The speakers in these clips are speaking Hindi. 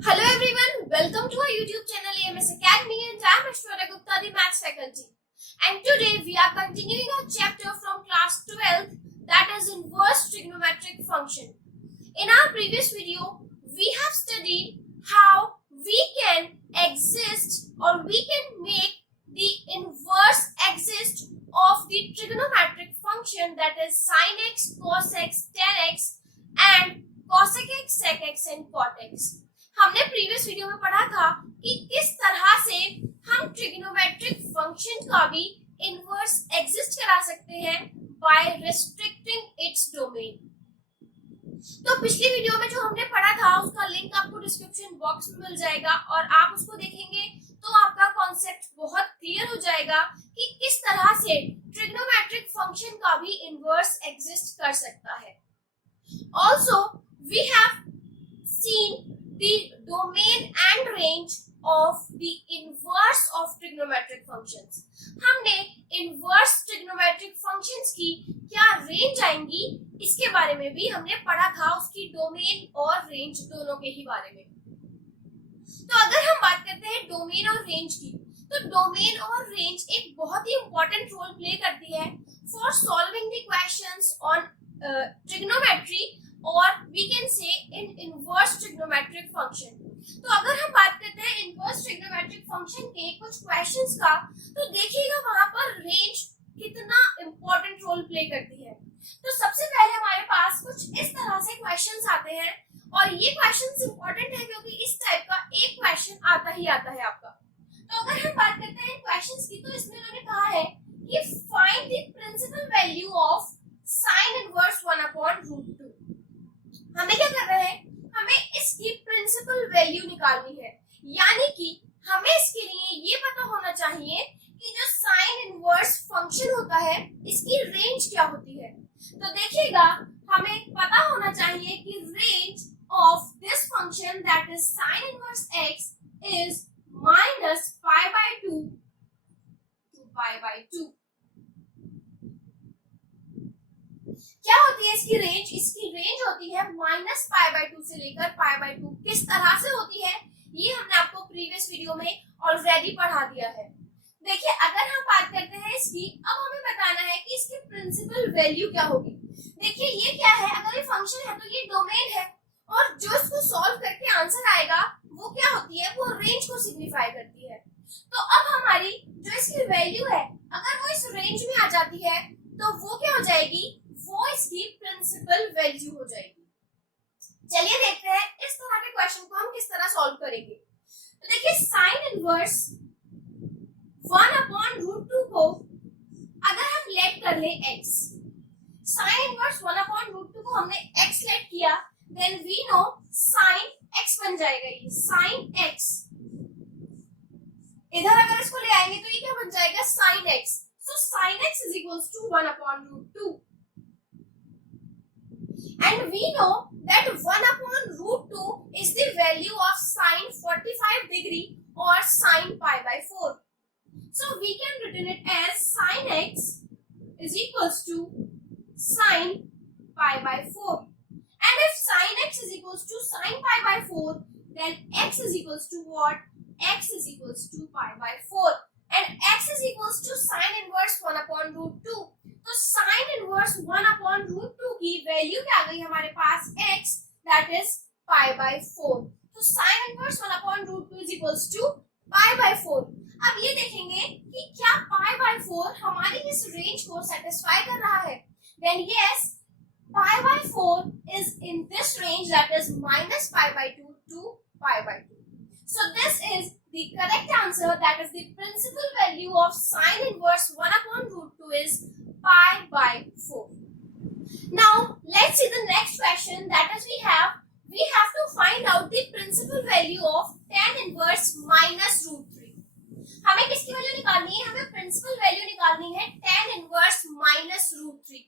Hello everyone, welcome to our YouTube channel AMS Academy and I am Aishwarya Gupta, the Maths faculty. And today we are continuing our chapter from class 12, that is inverse trigonometric function. In our previous video, we have studied how we can exist or we can make the inverse exist of the trigonometric function, that is sin x, cos x, tan x and cosec x, sec x and cot x. हमने प्रीवियस वीडियो में पढ़ा था कि किस तरह से हम ट्रिग्नोमेट्रिक फंक्शन का भी इनवर्स एग्जिस्ट करा सकते हैं बाय रिस्ट्रिक्टिंग इट्स डोमेन। तो पिछली वीडियो में जो हमने पढ़ा था उसका लिंक आपको डिस्क्रिप्शन बॉक्स में मिल जाएगा और आप उसको देखेंगे तो आपका कॉन्सेप्ट बहुत क्लियर हो जाएगा कि किस तरह से ट्रिग्नोमेट्रिक फंक्शन का भी इनवर्स एग्जिस्ट कर सकता है। Also we have seen the domain and range of the inverse of trigonometric functions. हमने inverse trigonometric functions की क्या रेंज आएंगी इसके बारे में भी हमने पढ़ा था, उसकी डोमेन और रेंज दोनों के ही बारे में। तो अगर हम बात करते हैं डोमेन और रेंज की, तो डोमेन और रेंज एक बहुत ही इंपॉर्टेंट रोल प्ले करती है for solving the questions on trigonometry और we can say in inverse trigonometric function. तो अगर हम बात करते हैं इनवर्स ट्रिग्नोमेट्रिक फंक्शन के कुछ क्वेश्चंस का, तो देखिएगा वहां पर रेंज कितना इंपॉर्टेंट रोल प्ले करती है। तो सबसे पहले हमारे पास कुछ इस तरह से क्वेश्चंस आते हैं और ये क्वेश्चंस इंपॉर्टेंट है क्योंकि इस टाइप का एक क्वेश्चन आता ही आता है आपका। तो अगर हम बात करते हैं क्वेश्चंस की, तो इसमें उन्होंने कहा है कि find the principal value of sin inverse 1/√2। हमें क्या कर रहे हैं, हमें इसकी प्रिंसिपल वैल्यू निकालनी है, यानी कि हमें इसके लिए ये पता होना चाहिए कि जो साइन इनवर्स फंक्शन होता है इसकी रेंज क्या होती है। तो देखिएगा हमें पता होना चाहिए कि range of this function that is sine inverse x is -π/2 to π/2। क्या होती है इसकी रेंज? इसकी रेंज होती है -π/2 से लेकर π/2। किस तरह से होती है ये हमने आपको प्रीवियस वीडियो में ऑलरेडी पढ़ा दिया है। देखिए अगर हम बात करते हैं इसकी, अब हमें बताना है कि इसकी प्रिंसिपल वैल्यू क्या होगी। देखिए ये क्या है, अगर ये फंक्शन है तो ये डोमेन है और जो इसको सॉल्व करके आंसर आएगा वो क्या होती है, वो रेंज को सिग्निफाई करती है। तो अब हमारी जो इसकी वैल्यू है अगर वो इस रेंज में आ जाती है तो वो क्या हो जाएगी, वो इसकी प्रिंसिपल वैल्यू हो जाएगी। चलिए देखते हैं इस तरह के क्वेश्चन को हम किस तरह सॉल्व करेंगे। तो देखिए साइन इनवर्स 1/√2 को अगर हम लेट कर ले x, साइन इनवर्स 1/√2 को हमने x लेट किया, then we know sine x बन जाएगा, ये साइन x। इधर अगर इसको ले आएंगे तो ये क्या बन जाएगा, sine x। So sine x is equals to 1/√2 and we know that 1/√2 is the value of sine 45 degree or sine π/4. So we can written it as sine x is equals to sine π/4. And if sine x is equals to sine π/4, then x is equals to what? X is equals to π/4 and x is equals to sine inverse 1/√2. तो साइन इनवर्स 1/√2 की वैल्यू क्या आ गई हमारे पास, x, दैट इज π/4। तो sine inverse 1/√2 is equals to π/4। अब ये देखेंगे कि क्या π/4 हमारी इस रेंज को सेटिस्फाई कर रहा है। Then yes, π/4 is in this range that is -π/2 to π/2। So this is the correct answer, that is the principal value of sin inverse 1/√2 is π/4. Now let's see the next question, that is we have to find out the principal value of tan inverse -√3। हमें किसकी वैल्यू निकालनी है, हमें प्रिंसिपल वैल्यू निकालनी है tan inverse -√3।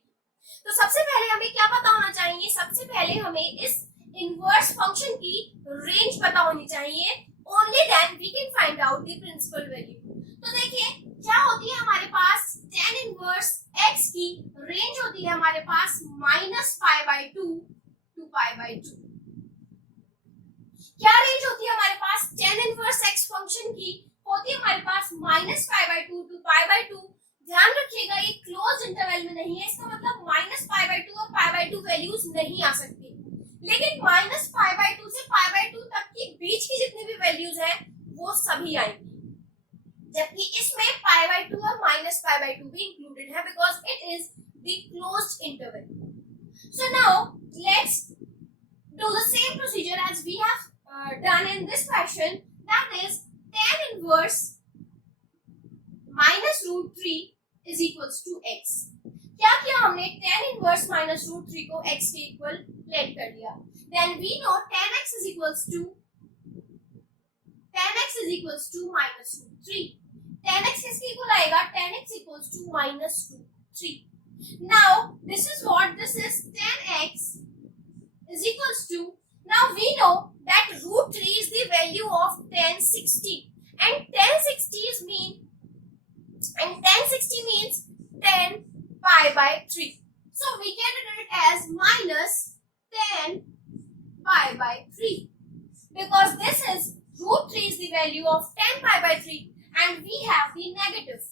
तो सबसे पहले हमें क्या पता होना चाहिए, सबसे पहले हमें इस इनवर्स फंक्शन की रेंज पता होनी चाहिए, only then we can find out the principal value। तो देखिए क्या होती है हमारे पास, tan इनवर्स x की रेंज होती है हमारे पास -π/2 to π/2। क्या रेंज होती है हमारे पास tan इनवर्स x फंक्शन की? होती है हमारे पास -π/2 टू π/2। ध्यान रखिएगा ये क्लोज इंटरवल में नहीं है, इसका मतलब -π/2 और π/2 वैल्यूज नहीं आ सकती, लेकिन -π/2 से π/2 तक की बीच की जितनी भी वैल्यूज है वो सभी आएंगी, जबकि इसमें π/2 और -π/2 भी इंक्लूडेड है because it is the closed interval. So now let's do the same procedure as we have done in this question, that is tan inverse minus root 3 is equals to x. क्या किया हमने? tan inverse minus root 3 को x के इक्वल लेट कर दिया. Then we know tan x is equals to minus root 3. tan x किसके इक्वल आएगा? tan x equals to minus root 3. Now this is what this is. Tan x is equals to, now we know that root 3 is the value of tan 60 and tan 60 means 10 π/3. So we can write it as minus 10 π/3 because this is root 3 is the value of 10 π/3 and we have the negative.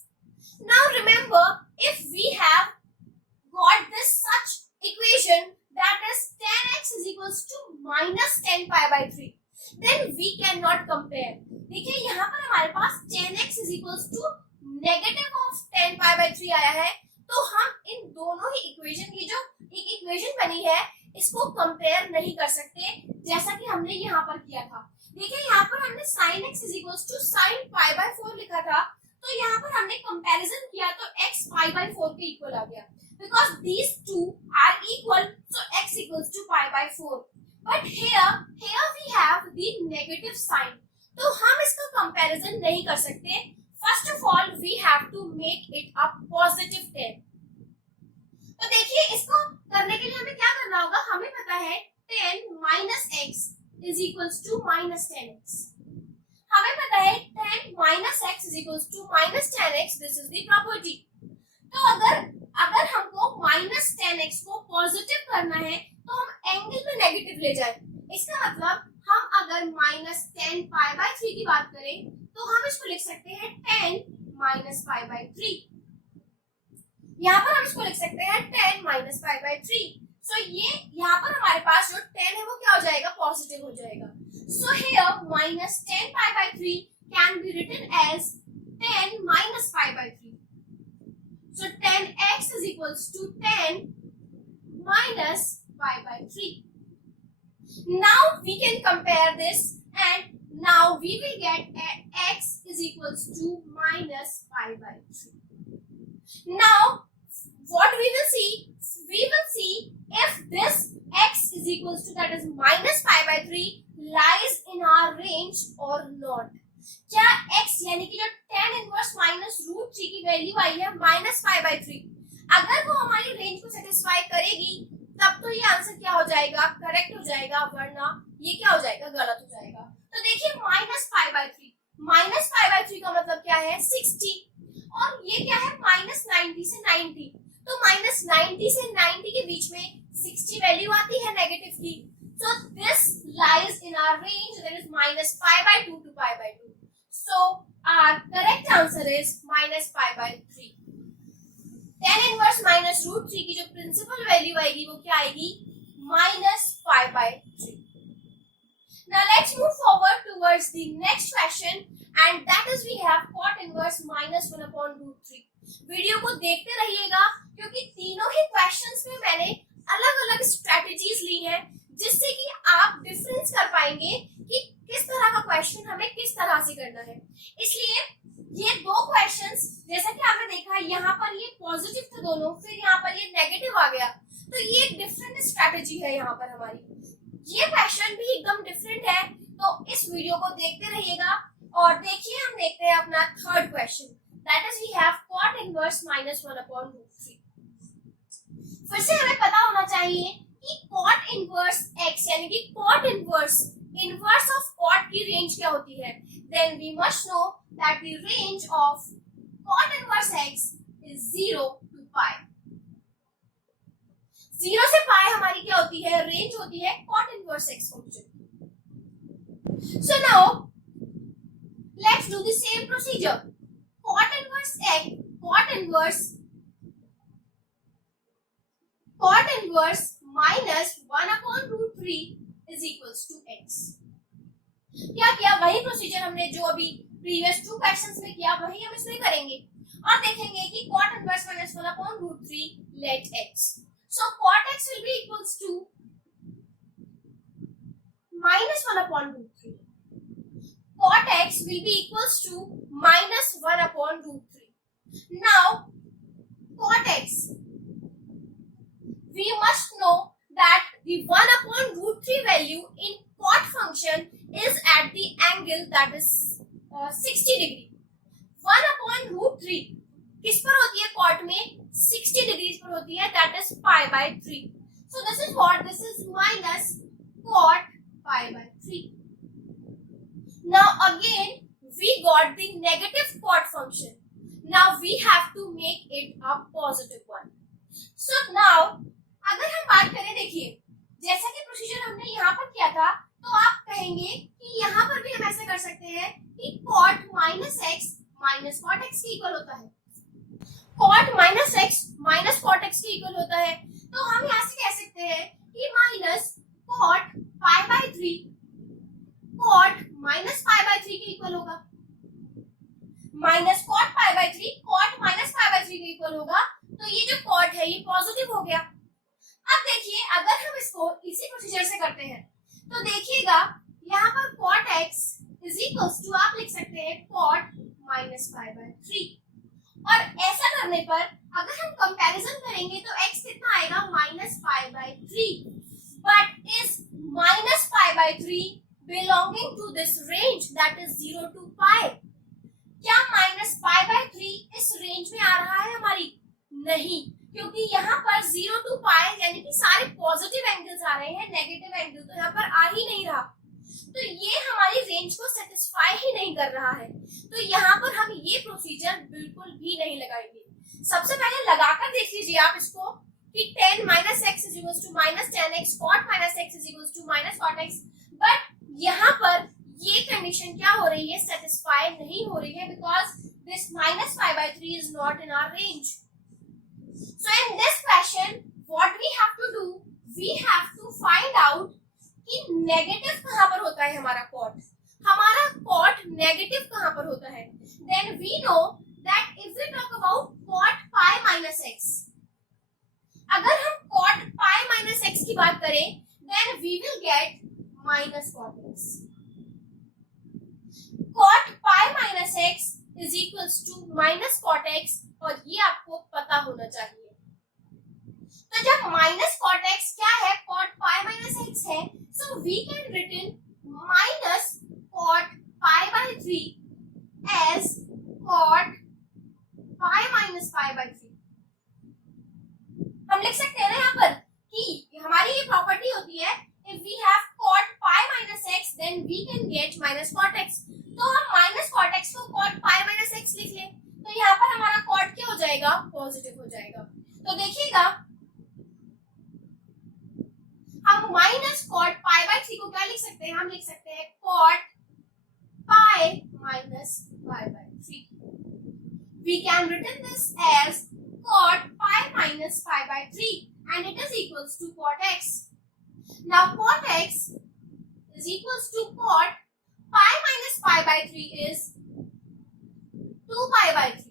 Now remember, if we have got this such equation that is tan x is equals to minus 10 π/3, then we cannot compare. देखिए यहाँ पर हमारे पास tan x is equals to negative of 10 π/3 आया है, तो हम इन दोनों ही इक्वेशन की जो एक इक्वेशन बनी है इसको कंपेयर नहीं कर सकते जैसा कि हमने यहाँ पर किया था. देखिए यहाँ पर हमने sin x is equals to sin π/4 लिखा था, तो यहाँ पर हमने कंपैरिजन किया तो x π/4 के इक्वल आ गया because these two are equal, so x equals to π/4. But here we have the negative sign, तो हम इसका कंपैरिजन नहीं कर सकते. First of all we have to make it a positive 10. तो देखिए इसको करने के लिए हमें क्या करना होगा? हमें पता है 10 minus x is equals to minus 10x. हमें पता है 10 minus x is equals to minus 10x. This is the property. तो अगर हमको minus 10x को पॉजिटिव करना है तो हम एंगल में नेगेटिव ले जाए. इसका मतलब हम अगर minus 10 π/3 की बात करें तो हम इसको लिख सकते हैं 10 minus π/3. यहाँ पर हम इसको लिख सकते हैं 10 minus π/3. So ये यहाँ पर हमारे पास जो 10 है वो क्या हो जाएगा? पॉजिटिव हो जाएगा. So here minus 10 π/3 can be written as 10 minus π/3. So tan x is equals to 10 minus π/3. Now we can compare this and now we will get x is equals to minus π/3. Now what we will see if this x is equals to, that is minus π/3, lies in our range or not. क्या x यानी कि जो tan इनवर्स माइनस रूट 3 की वैल्यू आई है माइनस π/3, अगर वो हमारी रेंज को सेटिस्फाई करेगी तब तो ये आंसर क्या हो जाएगा? करेक्ट हो जाएगा, वरना ये क्या हो जाएगा? गलत हो जाएगा. तो देखिए माइनस π/3 का मतलब क्या है? 60 और ये क्या है? माइनस 90 से 90. तो माइनस 90 से 90 के बीच में 60 वैल्यू आती है नेगेटिव की. So this lies in our range, that is minus π/2 to π/2. So our correct answer is minus π/3. tan inverse minus root 3 की जो प्रिंसिपल वैल्यू आएगी वो क्या आएगी? minus π/3. Now let's move forward towards the next question, and that is we have cot inverse minus 1 upon root 3. Video को देखते रहिएगा क्योंकि तीनों ही क्वेश्चंस में मैंने अलग अलग स्ट्रेटजीज ली हैं जिससे कि आप डिफरेंस कर पाएंगे कि किस तरह का क्वेश्चन हमें किस तरह से करना है. इसलिए ये दो क्वेश्चंस जैसा कि आपने देखा यहाँ पर ये पॉजिटिव थे दोनों, फिर यहाँ पर ये नेगेटिव आ गया, तो ये डिफरेंट स्ट्रेटजी है यहाँ पर हमारी. ये क्वेश्चन भी एकदम डिफरेंट है, तो इस वीडियो को देखते रहिएगा. और देखिए हम देखते हैं अपना third question, that is we have cot inverse minus 1 upon root 3. फिर से हमें पता होना चाहिए कि cot इनवर्स x यानी कि cot इनवर्स ऑफ cot की रेंज क्या होती है. Then we must know that the range of cot inverse x is 0 to pi. 0 से pi हमारी क्या होती है? रेंज होती है cot inverse x function. So now let's do the same procedure. Cot inverse minus 1 upon root 3 is equals to x. क्या किया? वही प्रोसीजर हमने जो अभी प्रीवियस 2 क्वेश्चंस में किया वही हम इसमें करेंगे और देखेंगे कि cot inverse minus 1 upon root 3 let x. So cot x will be equals to minus 1 upon root 3. Cot x will be equals to minus 1 upon root 3. Now cot x, we must know that the 1 upon root 3 value in cot function is at the angle that is 60 degree. 1 upon root 3 किस पर होती है? cot में 60 degrees पर होती है, that is pi by 3. So this is what? This is minus cot pi by 3. Now again we got the negative cot function. Now we have to make it a positive one. So now अगर हम बात करें, देखिए जैसा कि प्रोसीजर हमने यहाँ पर किया था, तो आप कहेंगे कि यहाँ पर भी हम ऐसे कर सकते हैं कि cot minus x minus cot x के इक्वल होता है. cot minus x minus cot x के इक्वल होता है, तो हम यहाँ से कह सकते हैं कि minus cot pi by 3 cot minus pi by 3 के इक्वल होगा. minus cot pi by 3 cot minus pi by 3 के इक्वल होगा. तो ये जो cot है ये पॉजिटिव हो गया. अब देखिए अगर हम इसको इसी प्रोसीजर से करते हैं तो देखिएगा यहाँ पर cot x is equals to आप लिख सकते हैं cot minus pi by 3 और ऐसा करने पर अगर हम कंपैरिजन करेंगे तो x कितना आएगा? minus pi by 3. But is minus pi by 3 belonging to this range that is 0 to pi? क्या minus pi by 3 इस रेंज में आ रहा है हमारी? नहीं, क्योंकि यहाँ पर 0 to pi यानी कि सारे पॉजिटिव एंगल्स आ रहे हैं, नेगेटिव एंगल तो यहाँ पर आ ही नहीं रहा. तो ये हमारी रेंज को सेटिस्फाई ही नहीं कर रहा है. तो यहाँ पर हम ये प्रोसीजर बिल्कुल भी नहीं लगाएंगे. सबसे पहले लगाकर देख लीजिए आप इसको कि 10 minus x is equals to minus 10x cot minus x is equals to minus cot x. But यहाँ पर ये कंडीशन क्या हो रही है? सेटिस्फाई नहीं हो रही है, because this minus pi by 3 is not in our range. So in this question, what we have to do? We have to find out कि नेगेटिव कहाँ पर होता है हमारा cot. हमारा cot नेगेटिव कहाँ पर होता है? Then we know that if we talk about cot pi minus x, अगर हम cot pi minus x की बात करें, then we will get minus cot x. Cot pi minus x is equals to minus cot x और ये आपको पता होना चाहिए. तो जब minus cot x क्या है? cot pi minus x है, so we can written minus cot pi by 3 as cot pi minus pi by 3. हम लिख सकते हैं ना यहाँ पर कि हमारी ये प्रॉपर्टी होती है, if we have cot pi minus x then we can get minus cot x. तो हम minus cot x को cot pi minus x लिख लें, तो यहाँ पर हमारा cot क्या हो जाएगा? पॉजिटिव हो जाएगा. तो देखिएगा हम minus cot pi by 3 को क्या लिख सकते हैं? हम लिख सकते हैं cot pi minus pi by 3. We can written this as cot pi minus pi by 3 and it is equals to cot x. Now cot x is equals to cot pi minus pi by 3 is 2 pi by 3.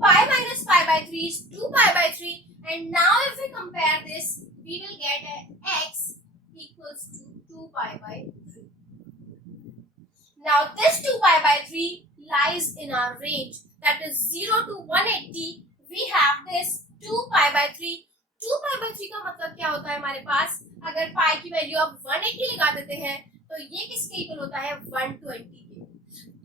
Pi minus pi by 3 is 2 pi by 3 and now if we compare this we will get x equals to 2 pi by 3. Now this 2 pi by 3 lies in our range that is 0 to 180. We have this 2 pi by 3. 2 pi by 3 का मतलब क्या होता है हमारे पास? अगर pi की वैल्यू आप 180 लगा देते हैं तो ये किसके इक्वल होता है? 120 के.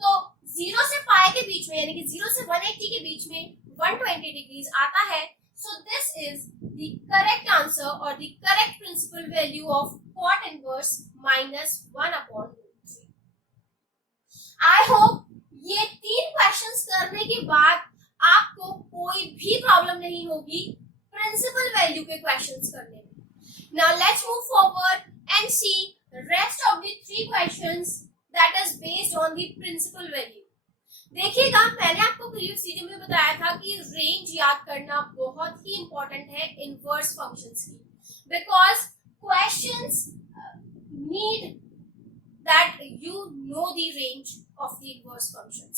तो 0 से pi के बीच में यानी कि 0 से 180 के बीच में 120 डिग्रीज आता है. So this is the correct answer or the correct principal value of cot inverse minus 1 upon root 3. I hope ये 3 क्वेश्चंस करने के बाद आपको कोई भी प्रॉब्लम नहीं होगी प्रिंसिपल वैल्यू के क्वेश्चंस करने में. Now let's move forward and see The rest of the 3 questions that is based on the principal value. देखिएगा, मैंने आपको प्रीवियस वीडियो में बताया था कि रेंज याद करना बहुत ही इंपॉर्टेंट है इनवर्स फंक्शंस की, because questions need that you know the range of the inverse functions.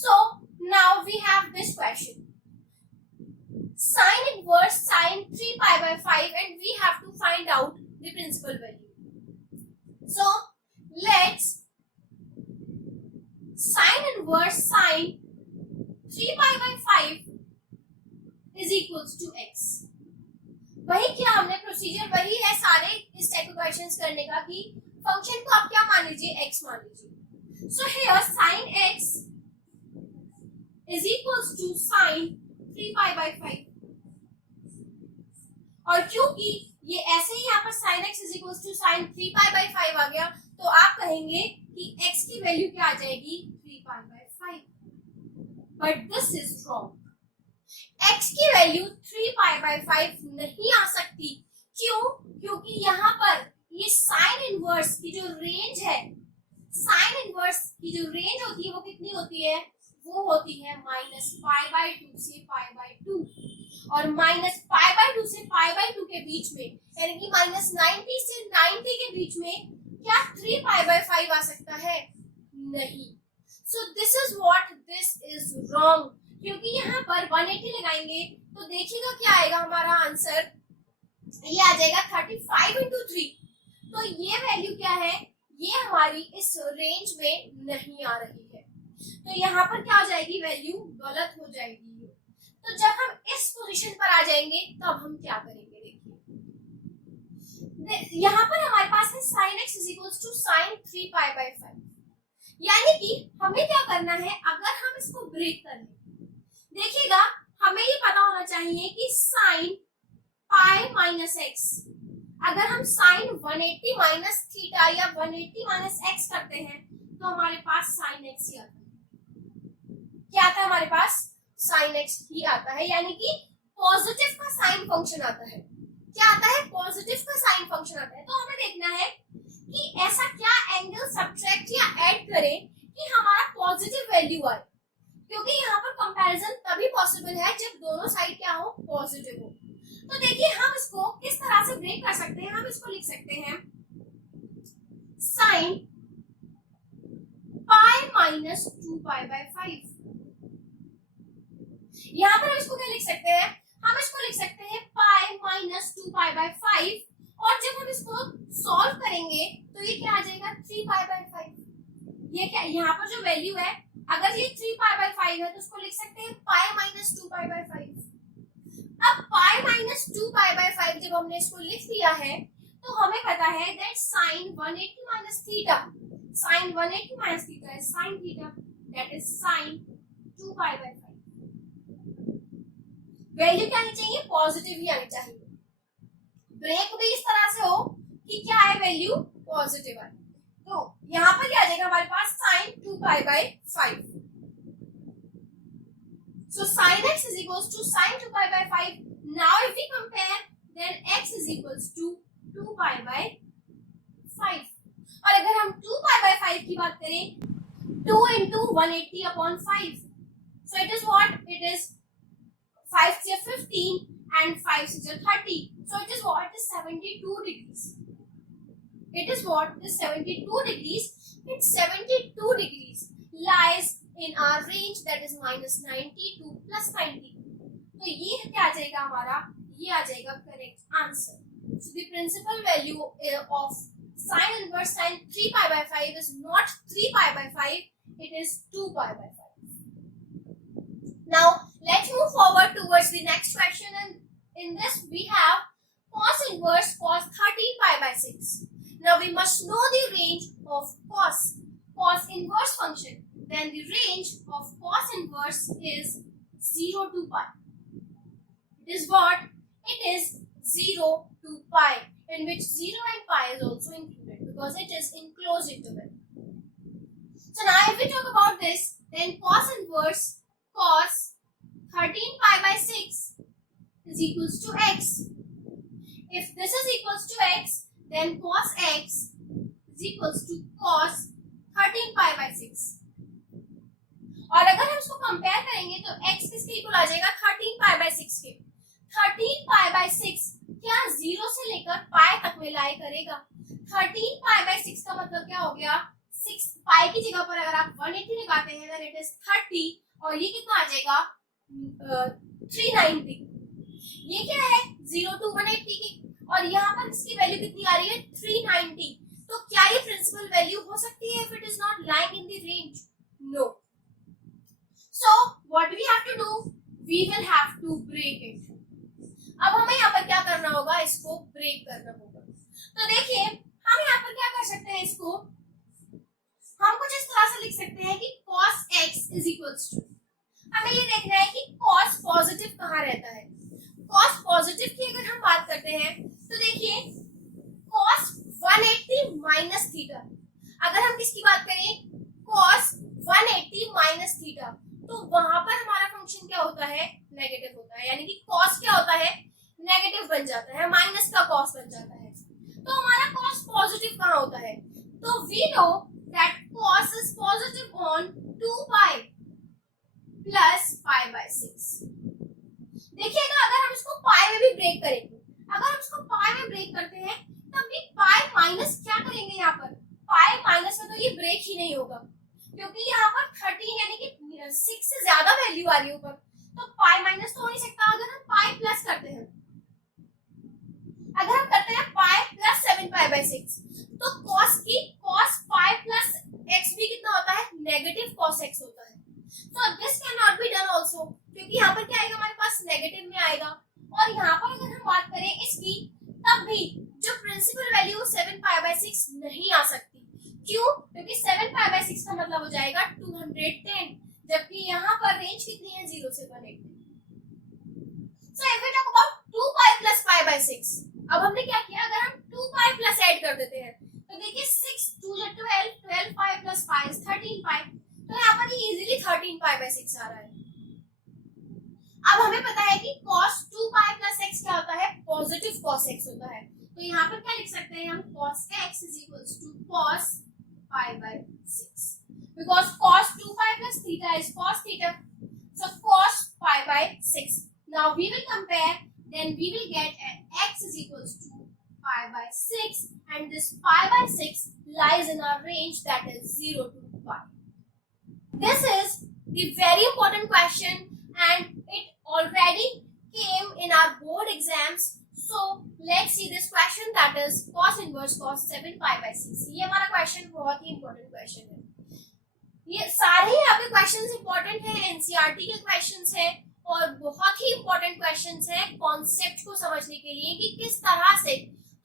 So now we have this question. Sine inverse sine 3 pi by 5 and we have to find out the principal value. So let's sine inverse sine 3 pi by 5 is equals to x. वही क्या हमने प्रोसीजर वही है सारे इस टाइप के क्वेश्चंस करने का कि फंक्शन को आप क्या मान लीजिए x मान लीजिए. So here sin x is equals to sin 3 pi by 5 और क्योंकि ये ऐसे ही यहाँ पर sin x is equals to sin 3 pi by 5 आ गया तो आप कहेंगे कि x की वैल्यू क्या आ जाएगी 3 pi by 5. But this is wrong. x की वैल्यू 3 pi by 5 नहीं आ सकती. क्यों? क्योंकि यहाँ पर ये साइन इनवर्स की जो रेंज है, साइन इनवर्स की जो रेंज होती है वो कितनी होती है? वो होती है -π/2 से π/2 और -π/2 से π/2 के बीच में यानी कि -90 से 90 के बीच में क्या 3 π/5 आ सकता है? नहीं. So this is what this is wrong. क्योंकि यहाँ पर 180 लगाएंगे तो देखिएगा क्या आएगा हमारा आंसर. ये आ जाएगा 35 × 3. तो ये वैल्यू क्या है? ये हमारी इस रेंज में नहीं आ रही है. तो यहाँ पर क्या हो जाएगी? वैल्यू गलत हो जाएगी. तो जब हम इस पोजीशन पर आ जाएंगे तब हम क्या करेंगे? देखिए यहाँ पर हमारे पास है sin x is equals to sin 3 pi by 5. यानी कि हमें क्या करना है? अगर हम इसको ब्रेक कर लें, देखिएगा हमें ये पता होना चाहिए कि sin pi minus x अगर हम sin 180 माइनस थीटा या 180 माइनस x करते हैं तो हमारे पास sin x ही आता है. क्या आता है हमारे पास? sin x ही आता है. यानी कि पॉजिटिव का साइन फंक्शन आता है. क्या आता है? पॉजिटिव का साइन फंक्शन आता है. तो हमें देखना है कि ऐसा क्या एंगल सब्ट्रैक्ट या ऐड करें कि हमारा पॉजिटिव वैल्यू आए, क्योंकि यहाँ पर कंपैरिजन तभी पॉसिबल है जब दोनों साइड क्या हो? पॉजिटिव हो. तो देखिए हम इसको किस तरह से ब्रेक कर सकते हैं. हम इसको लिख सकते हैं sin pi minus 2 pi by 5. यहाँ पर हम इसको क्या लिख सकते हैं? हम इसको लिख सकते हैं pi minus 2 pi by 5 और जब हम इसको सॉल्व करेंगे तो ये क्या आ जाएगा? 3 pi by 5. ये क्या यहाँ पर जो वैल्यू है अगर ये 3 pi by 5 है तो उसको लिख सकते हैं pi minus 2 pi by 5. अब pi minus 2 pi by 5 जब हमने इसको लिख दिया है तो हमें पता है that sin 180 minus theta, sin 180 minus theta is sin theta, that is sin 2 pi by 5. Value क्या आनी चाहिए? पॉजिटिव ही आनी चाहिए. ब्रेक भी इस तरह से हो कि क्या है? वैल्यू पॉजिटिव आए. तो यहाँ पर क्या आ जाएगा हमारे पास? sin 2 pi by 5. So sin x is equals to sin 2 pi by 5. Now if we compare, then x is equals to 2 pi by 5. और अगर हम 2 pi by 5 की बात करें, 2 into 180 upon 5. So it is what? It is 5 से 15 and 5 से 30. So it is what? It is 72 degrees. It is what? It is 72 degrees. It's 72 degrees lies in our range, that is -90 to +90. तो ये क्या आ जाएगा हमारा? ये आ जाएगा correct answer. So the principal value of sin inverse sin 3 pi by 5 is not 3 pi by 5, it is 2 pi by 5. Now let's move forward towards the next question, and in this we have cos inverse cos 13 pi by 6. Now we must know the range of cos inverse function. Then the range of cos inverse is 0 to pi. It is what? It is 0 to pi, in which 0 and pi is also included because it is enclosed interval. So now if we talk about this, then cos inverse cos 13 pi by 6 is equals to x. If this is equals to x, then cos x is equals to cos 13 pi by 6। और अगर हम इसको कंपेयर करेंगे तो x किसके इक्वल आ जाएगा 13 पाई बाय 6 के। 13 पाई बाय 6 क्या 0 से लेकर पाई तक में लाई करेगा। 13 पाई बाय 6 का मतलब क्या हो गया, 6 पाई की जगह पर अगर आप 180 लगाते हैं देन इट इज 30 और ये कितना आ जाएगा 390। ये क्या है 0 to 180 की और यहाँ पर इसकी वैल्यू कितनी आ रही है 390। तो क्या ये प्रिंसिपल वैल्यू हो सकती है if it is not lying in the range? No. So what we have to do? We will have to break it. अब हमें यहाँ पर क्या करना होगा, इसको ब्रेक करना होगा। तो देखिए हम यहाँ पर क्या कर सकते हैं, इसको हम कुछ इस तरह से लिख सकते हैं कि cos x is equals to, हमें ये देखना है कि cos पॉजिटिव कहाँ रहता है। cos पॉजिटिव की अगर हम बात करते हैं तो देखिए cos 180 माइनस थीटा, अगर हम किसकी बात करें cos 180 माइनस थीटा, तो वहां पर हमारा फंक्शन क्या होता है नेगेटिव होता है, यानी कि cos क्या होता है नेगेटिव बन जाता है, माइनस का cos बन जाता है। तो हमारा cos पॉजिटिव कहाँ होता है, तो we know that cos is positive on 2 pi plus pi by 6। देखिएगा अगर हम इसको पाई में भी ब्रेक करेंगे, अगर हम इसको पाई में ब्रेक करते हैं तब भी पाई माइनस क्या करेंगे, यहाँ पर पाई माइनस में तो ये ब्रेक ही नहीं होगा क्योंकि यहाँ पर 13 यानी कि 6 से ज्यादा वैल्यू आ रही है ऊपर, तो पाई माइनस तो हो नहीं सकता। अगर हम पाई प्लस करते हैं, अगर हम करते हैं पाई प्लस 7 पाई बाय 6, तो cos की cos पाई प्लस x भी कितना होता है नेगेटिव cos x होता है। तो this can not be done also, क्योंकि यहाँ पर क्या आएगा हमारे पास नेगेटिव में आएगा। और यहाँ पर अगर हम बात करें इसकी, तब भी जो प्रिंसिपल वैल्यू 7 पाई बाय 6 नहीं आ सकती। क्यों? क्योंकि 7 पाई बाय 6 का मतलब हो जाएगा 210, जबकि यहाँ पर रेंज कितनी है 0 से 180। So if we talk about 2 pi plus pi by 6, अब हमने क्या किया, अगर हम 2 पाई प्लस ऐड कर देते हैं तो देखिए 6 2 जा 12, 12 पाई प्लस पाई इज 13 पाई, तो यहाँ पर ये इजीली 13 पाई बाय 6 आ रहा है। अब हमें पता है कि cos 2 पाई प्लस x क्या होता है पॉजिटिव cos x होता है, तो यहाँ पर क्या लिख सकते हैं हम cos x is equals to cos pi by 6, because cos 2 pi plus theta is cos theta, so cos pi by 6. Now we will compare, then we will get x is equals to pi by 6 and this pi by 6 lies in our range, that is 0 to pi. This is the very important question and it already came in our board exams. So let's see this question, that is cos inverse cos 7 pi by 6. ये हमारा क्वेश्चन बहुत ही इंपॉर्टेंट क्वेश्चन है। ये सारे ही आपके क्वेश्चंस इंपॉर्टेंट है, एनसीईआरटी के क्वेश्चंस हैं और बहुत ही इंपॉर्टेंट क्वेश्चंस हैं कॉन्सेप्ट को समझने के लिए कि किस तरह से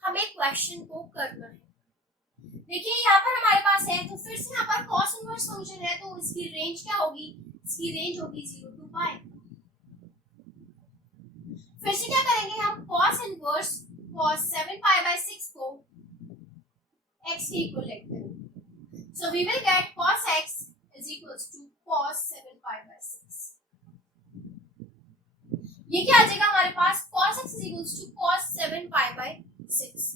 हमें क्वेश्चन को करना है। देखिए यहाँ पर हमारे पास है, तो फिर से यहाँ पर cos इनवर्स फंक्शन है, तो इसकी रेंज क्या होगी, इसकी रेंज होगी 0 to पाई। फिर से क्या करेंगे हम, cos inverse cos 7 pi by 6 को x के इक्वल लेते हैं, so we will get cos x is equals to cos 7 pi by 6। ये क्या आ जाएगा हमारे पास, cos x is equals to cos 7 pi by 6।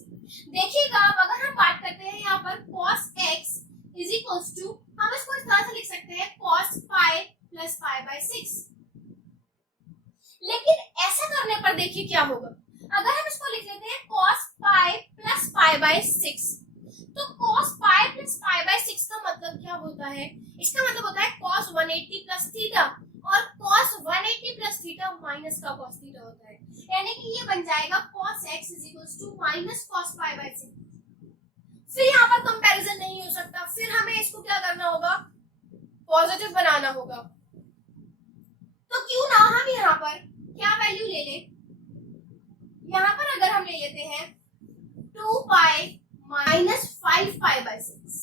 देखिएगा अब अगर हम बात करते हैं यहाँ पर cos x is equals to, हम इसको इस तरह से लिख सकते हैं cos pi plus pi by 6। लेकिन ऐसा करने पर देखिए क्या होगा, अगर हम इसको लिख लेते हैं cos pi plus pi by 6, तो cos pi plus pi by 6 का मतलब क्या होता है, इसका मतलब होता है cos 180 plus थीटा, और cos 180 plus थीटा माइनस का cos थीटा होता है, यानी कि ये बन जाएगा cos x is equals to minus cos pi by 6। फिर यहाँ पर कंपैरिजन नहीं हो सकता, फिर हमें इसको क्या करना होगा, पॉजिटिव बनाना होगा। तो क्यों ना हम यहाँ पर क्या वैल्यू ले लें, यहाँ पर अगर हम ले लेते हैं 2 पाई माइनस 5 पाई बाय 6,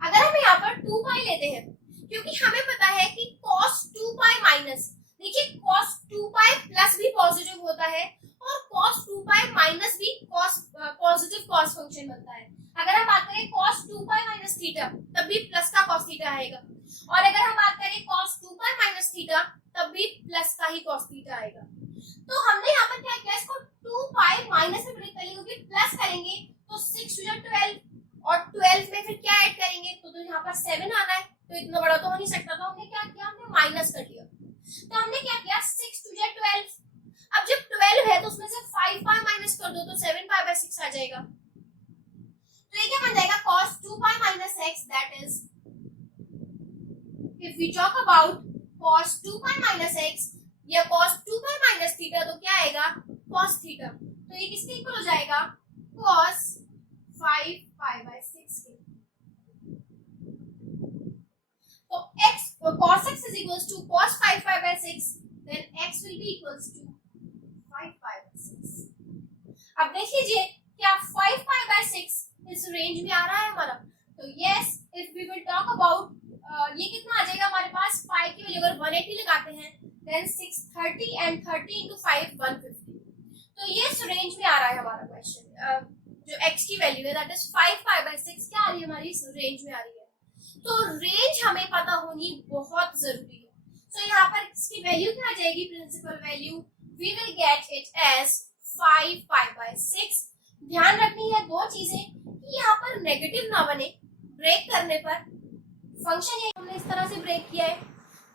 अगर हम यहाँ पर 2 पाई लेते हैं, क्योंकि हमें पता है कि cos 2 पाई माइनस, देखिए cos 2 पाई प्लस भी पॉजिटिव होता है और cos 2 पाई माइनस भी पॉजिटिव cos फंक्शन बनता है। अगर हम बात करें cos 2 पाई माइनस थीटा, तब भी प्लस का cos थीटा आएगा, और अगर हम बात करें cos 2 पाई माइनस थीटा, तब भी प्लस का ही cos थीटा आएगा। तो हमने यहाँ पर क्या किया, इसको 2 पाई माइनस में ब्रेक कर लिया, क्योंकि प्लस करेंगे तो 6 to 12 और तो उसमें से 5 पाई माइनस कर दो तो 7 पाई बाय 6 आ जाएगा। तो ये क्या बन जाएगा cos 2 pi minus x, that is if we talk about cos 2 pi minus x या cos 2 pi minus theta तो क्या आएगा cos theta। तो ये किसके इक्वल हो जाएगा cos 5 pi by 6 के। तो x cos x is equals to cos 5 pi by 6, then x will be equals to 5 pi by 6। अब देख लीजिए क्या 5 pi by 6 इस रेंज में आ रहा है हमारा। तो yes, if we will talk about ये कितना आ जाएगा हमारे पास, पाई की वैल्यू अगर 180 लगाते हैं देन 630 एंड 30 into 5 150। तो ये इस रेंज में आ रहा है हमारा क्वेश्चन, जो x की वैल्यू है दैट इज 5 पाई बाय 6 क्या आ रही है हमारी इस रेंज में आ रही है। तो रेंज हमें पता होनी बहुत जरूरी है। तो यहाँ पर इसकी वैल्यू क्या आ जाएगी, principal value we will get it as 5 pi by 6। ध्यान रखनी है दो चीजें कि यहाँ पर नेगेटिव ना बने, ब्रेक करने पर फंक्शन ये हमने इस तरह से ब्रेक किया है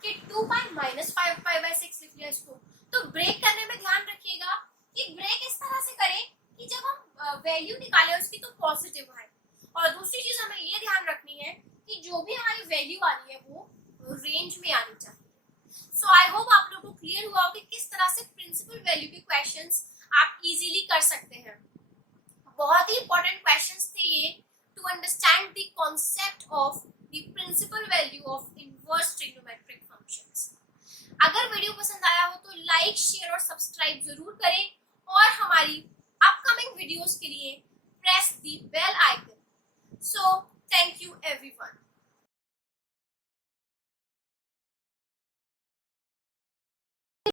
कि 2 पाई माइनस 5 पाई बाय 6 लिख लिया इसको। तो ब्रेक करने में ध्यान रखिएगा कि ब्रेक इस तरह से करें कि जब हम वैल्यू निकालें उसकी तो पॉजिटिव आए। और दूसरी चीज हमें ये ध्यान रखनी है कि जो भी हमारी वैल्यू आ रही है वो रेंज में आनी चाहिए। सो आई होप आप लोगों को क्लियर हुआ हो कि किस तरह से प्रिंसिपल वैल्यू के क्वेश्चंस आप इजीली कर सकते हैं। बहुत ही इंपॉर्टेंट क्वेश्चंस थे ये to understand the concept of the principal value of inverse trigonometric functions। अगर वीडियो पसंद आया हो तो लाइक शेयर और सब्सक्राइब जरूर करें और हमारी अपकमिंग वीडियोस के लिए press the bell icon. So thank you.